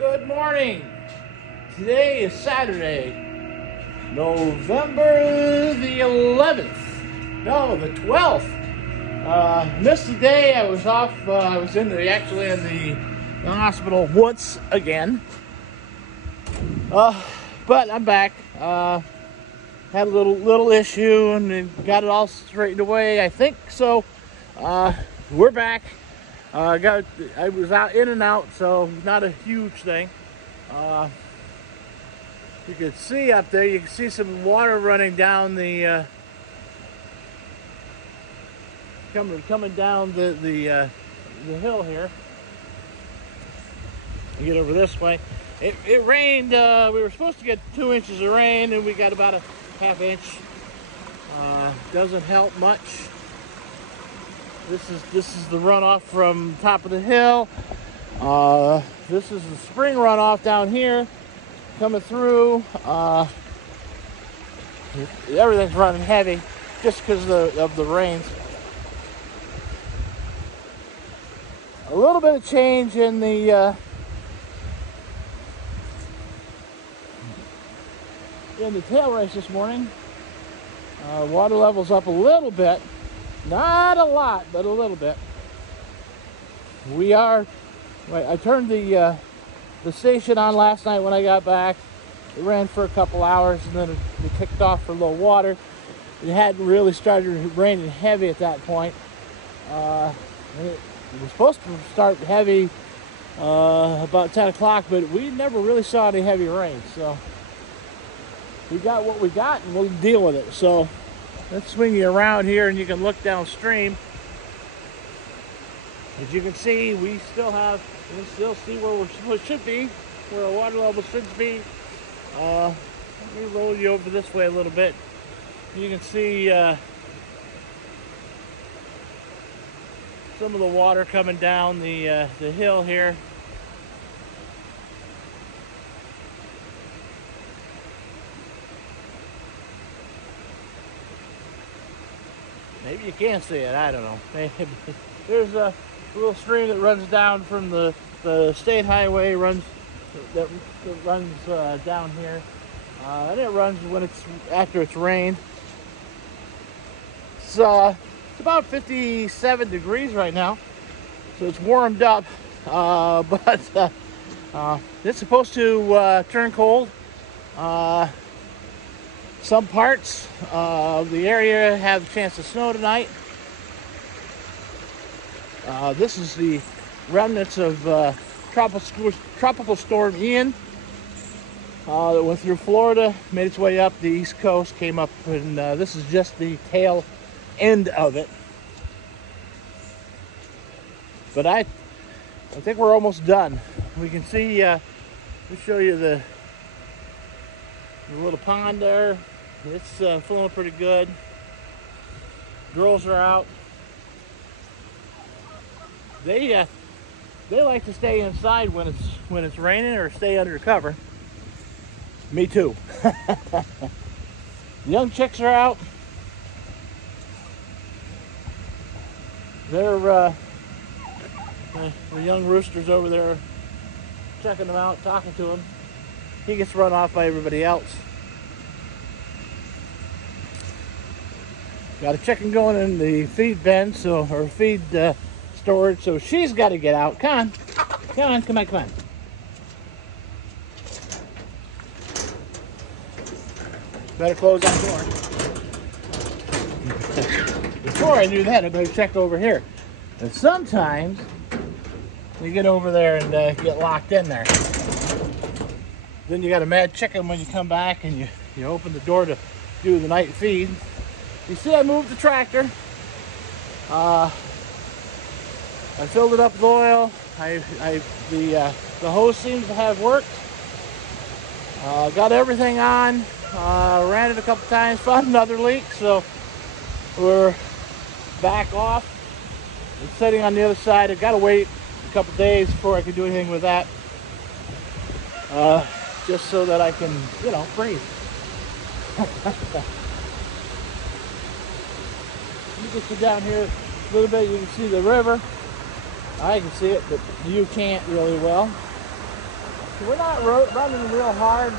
Good morning. Today is Saturday, November the 11th. No, the 12th. Missed the day. I was off. I was actually in the hospital once again. But I'm back. Had a little issue and then got it all straightened away. I think so. We're back. I was out in and out, so not a huge thing. You can see up there. You can see some water running down the coming down the hill here. You get over this way. It rained. We were supposed to get 2 inches of rain, and we got about a half inch. Doesn't help much. This is the runoff from top of the hill. This is the spring runoff down here coming through. Everything's running heavy just because of the rains. A little bit of change in the tail race this morning. Water level's up a little bit. Not a lot, but a little bit. I turned the station on last night when I got back. It ran for a couple hours and then it kicked off for low water. It hadn't really started raining heavy at that point. And it was supposed to start heavy about 10 o'clock, but we never really saw any heavy rain. So we got what we got and we'll deal with it. So let's swing you around here and you can look downstream. As you can see, we still see where we should be, where our water level should be. Let me roll you over this way a little bit. You can see some of the water coming down the hill here. Maybe you can't see it, I don't know. There's a little stream that runs down from the state highway, that runs down here. And it runs after it's rained. It's about 57 degrees right now, so it's warmed up. But it's supposed to turn cold. Some parts of the area have a chance of snow tonight. This is the remnants of Tropical Storm Ian that went through Florida, made its way up the East Coast, came up, and this is just the tail end of it. But I think we're almost done. We can see, let me show you the little pond there. It's flowing pretty good. Girls are out. They like to stay inside when it's raining or stay under cover. Me too. The young chicks are out. They're the young roosters over there, checking them out, talking to them. He gets run off by everybody else. Got a chicken going in the feed bin, or feed storage, so she's got to get out. Come on. Better close that door. Before I do that, I better check over here. And sometimes you get over there and get locked in there. Then you got a mad chicken when you come back and you open the door to do the night feed. You see, I moved the tractor. I filled it up with oil. The hose seems to have worked. Got everything on. Ran it a couple times. Found another leak, so we're back off. It's sitting on the other side. I've got to wait a couple days before I can do anything with that. Just so that I can, breathe. You can see down here a little bit. You can see the river. I can see it, but you can't really well. we're not running real hard.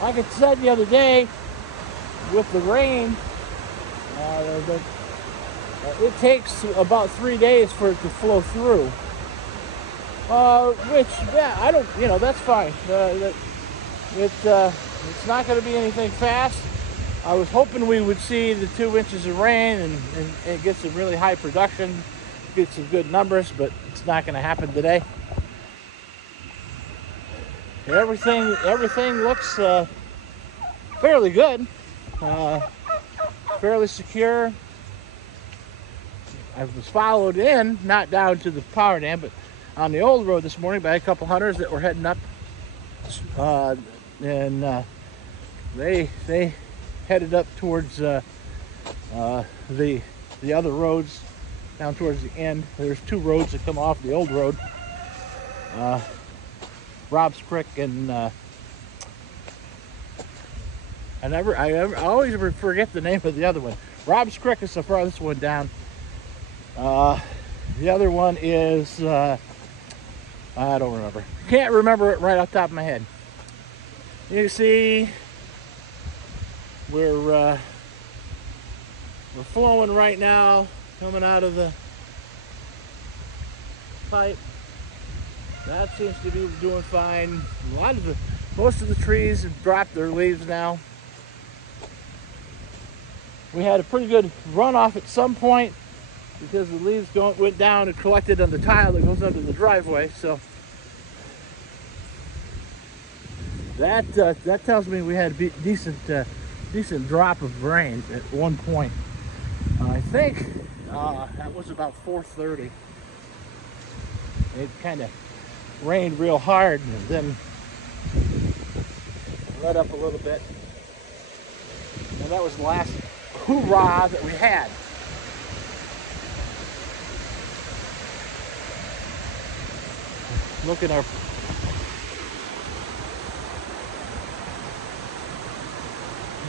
Like I said the other day, with the rain, it takes about 3 days for it to flow through. Which, yeah, I don't, that's fine. It's not going to be anything fast. I was hoping we would see the 2 inches of rain and get some really high production, get some good numbers, but it's not going to happen today. Everything looks fairly good, fairly secure. I was followed in, not down to the power dam, but on the old road this morning by a couple hunters that were heading up, and they headed up towards the other roads down towards the end. There's 2 roads that come off the old road. Rob's Creek and I always forget the name of the other one. Rob's Creek is the farthest one down. The other one is I don't remember. Can't remember it right off the top of my head. You see, we're flowing right now, coming out of the pipe. That seems to be doing fine. Most of the trees have dropped their leaves now. We had a pretty good runoff at some point because the leaves went down and collected on the tile that goes under the driveway. So that tells me we had a decent drop of rain at one point. I think that was about 4:30. It kind of rained real hard and then let up a little bit. And that was the last hoorah that we had. Look at our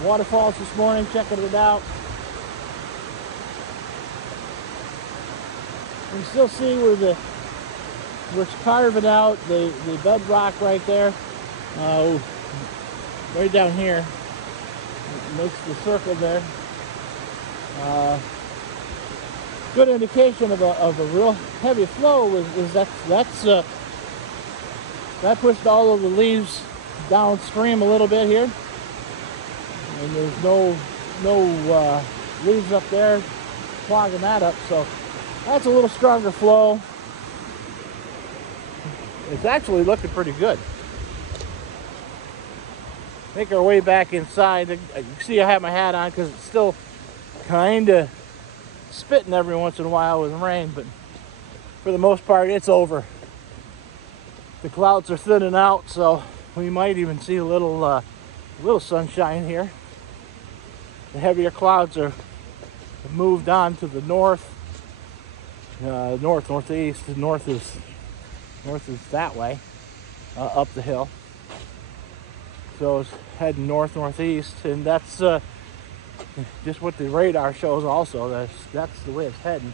waterfalls this morning, checking it out. You can still see where it's carving out the bedrock right there. Right down here. It makes the circle there. Good indication of a real heavy flow is that pushed all of the leaves downstream a little bit here, and there's no leaves up there clogging that up, so that's a little stronger flow. It's actually looking pretty good. Make our way back inside. You can see I have my hat on because it's still kind of spitting every once in a while with rain, but for the most part it's over. The clouds are thinning out, so we might even see a little sunshine here. The heavier clouds have moved on to the north, northeast. The north is that way, up the hill. So it's heading northeast, and that's just what the radar shows. Also, that's the way it's heading.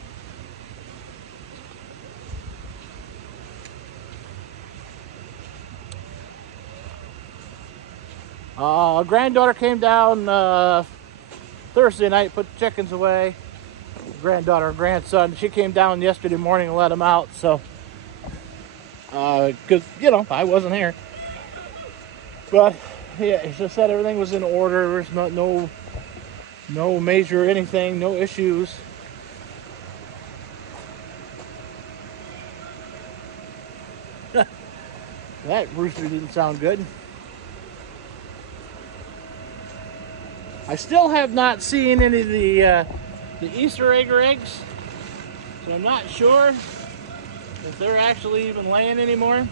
Granddaughter came down Thursday night, put the chickens away. Granddaughter and grandson, she came down yesterday morning and let them out. So, because I wasn't here, but yeah, she said everything was in order. There's no major anything, no issues. That rooster didn't sound good. I still have not seen any of the Easter eggs, so I'm not sure if they're actually even laying anymore,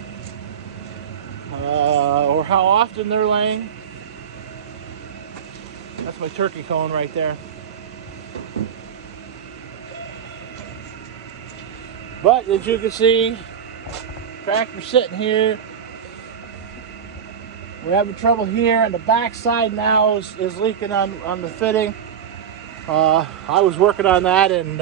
or how often they're laying. That's my turkey cone right there. But as you can see, tractor's sitting here. We're having trouble here, and the back side now is leaking on the fitting. I was working on that and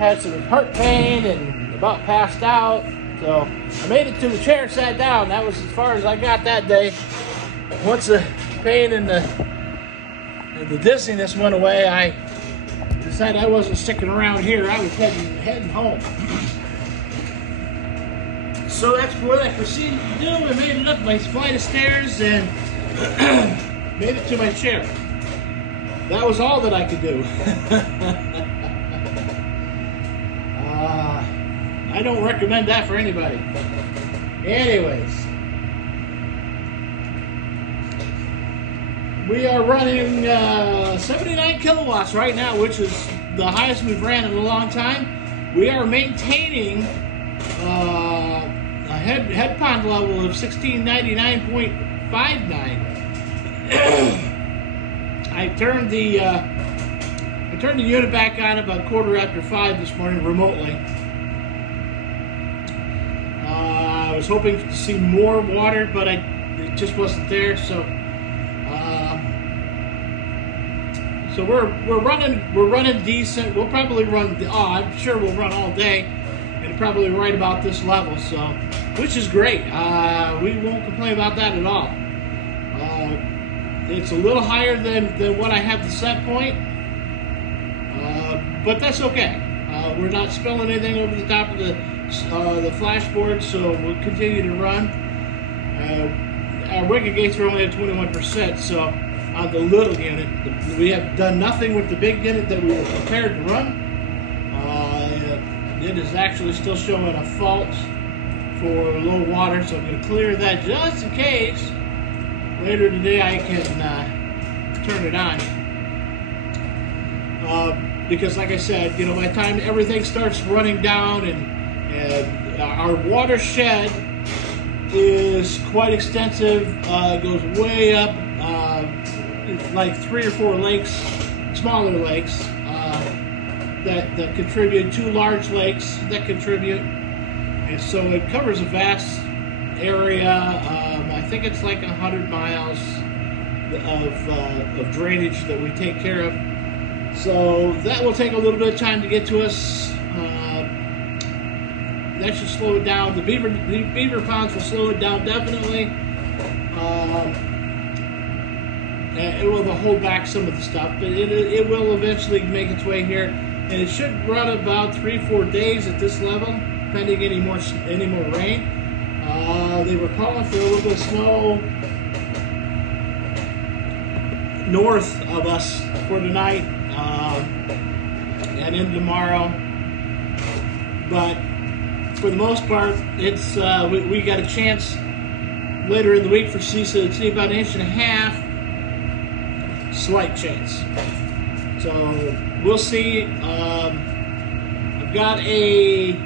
had some heart pain and about passed out. So I made it to the chair, sat down. That was as far as I got that day. Once the pain and the dizziness went away, I decided I wasn't sticking around here. I was heading home. So that's what I proceeded to do. I made it up my flight of stairs and made it to my chair. That was all that I could do. I don't recommend that for anybody. Anyways, we are running 79 kilowatts right now, which is the highest we've ran in a long time. We are maintaining a head pond level of 1699.59. I turned the unit back on about 5:15 this morning remotely. I was hoping to see more water, but it just wasn't there. So we're running decent. We'll probably run. I'm sure we'll run all day, and probably right about this level. So, which is great. We won't complain about that at all. It's a little higher than what I have the set point, but that's okay. We're not spilling anything over the top of the flashboard, so we'll continue to run. Our wicket gates are only at 21%, so on the little unit, we have done nothing with the big unit that we were prepared to run. It is actually still showing a fault for low water, so I'm going to clear that just in case later today I can turn it on. Because like I said, you know, by the time everything starts running down and our watershed is quite extensive, it goes way up, like 3 or 4 lakes, smaller lakes, that contribute, 2 large lakes that contribute, and so it covers a vast area. I think it's like 100 miles of drainage that we take care of. So that will take a little bit of time to get to us. That should slow it down. The beaver ponds will slow it down definitely. It will hold back some of the stuff, but it will eventually make its way here, and it should run about 3-4 days at this level, pending any more rain. They were calling for a little bit of snow north of us for tonight and into tomorrow, but for the most part, it's we got a chance later in the week for CISA to see about 1.5 inches, slight chance. So we'll see. I've got a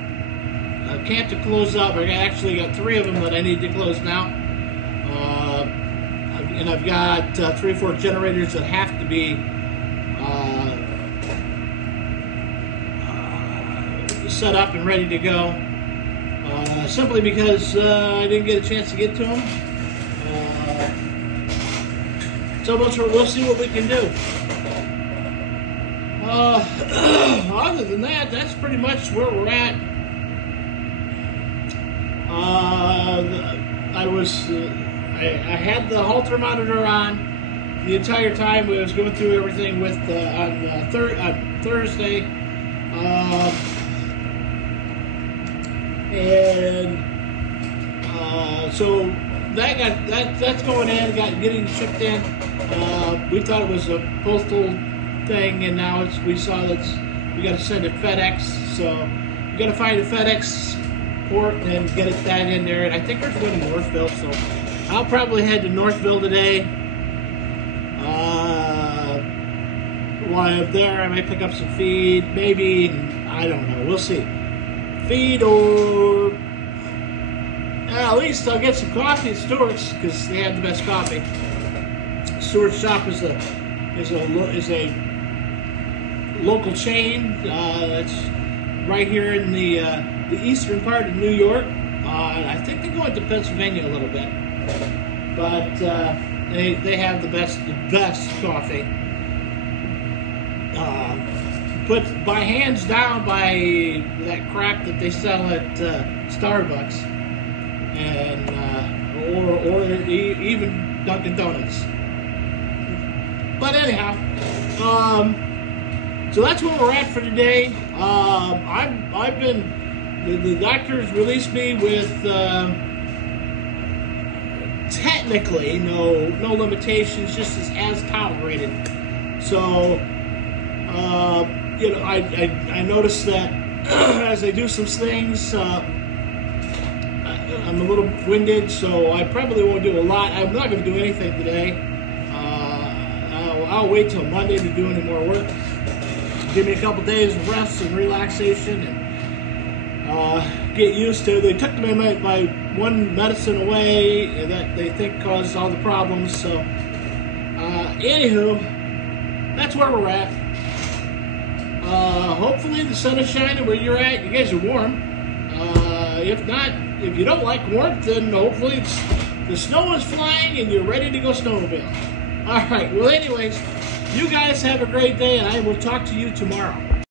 camp to close up. I actually got 3 of them that I need to close now, and I've got 3 or 4 generators that have to be set up and ready to go, simply because I didn't get a chance to get to them. So we'll see what we can do. Other than that, that's pretty much where we're at. I had the Halter monitor on the entire time. I was going through everything with on Thursday, so that's going in, getting shipped in. We thought it was a postal thing, and now we saw that we got to send it FedEx. So we got to find a FedEx port and get that in there. And I think there's one in Northville, so I'll probably head to Northville today. While I'm there, I might pick up some feed, maybe. I don't know. We'll see. Feed, or at least I'll get some coffee at Stewart's, because they have the best coffee. Stewart's shop is a local chain. It's right here in the eastern part of New York. I think they go into Pennsylvania a little bit, but they have the best coffee. by hands down by that crap that they sell at Starbucks and or even Dunkin' Donuts. But anyhow, so that's where we're at for today. I've been the doctors released me with technically no limitations, just as tolerated. So you know, I noticed that as I do some things, I'm a little winded, so I probably won't do a lot. I'm not going to do anything today. I'll wait till Monday to do any more work. Give me a couple days of rest and relaxation, and get used to. They took my one medicine away that they think caused all the problems. So, anywho, that's where we're at. Hopefully the sun is shining where you're at. You guys are warm. If not, if you don't like warmth, then hopefully the snow is flying and you're ready to go snowmobile. All right. Well, anyways, you guys have a great day, and I will talk to you tomorrow.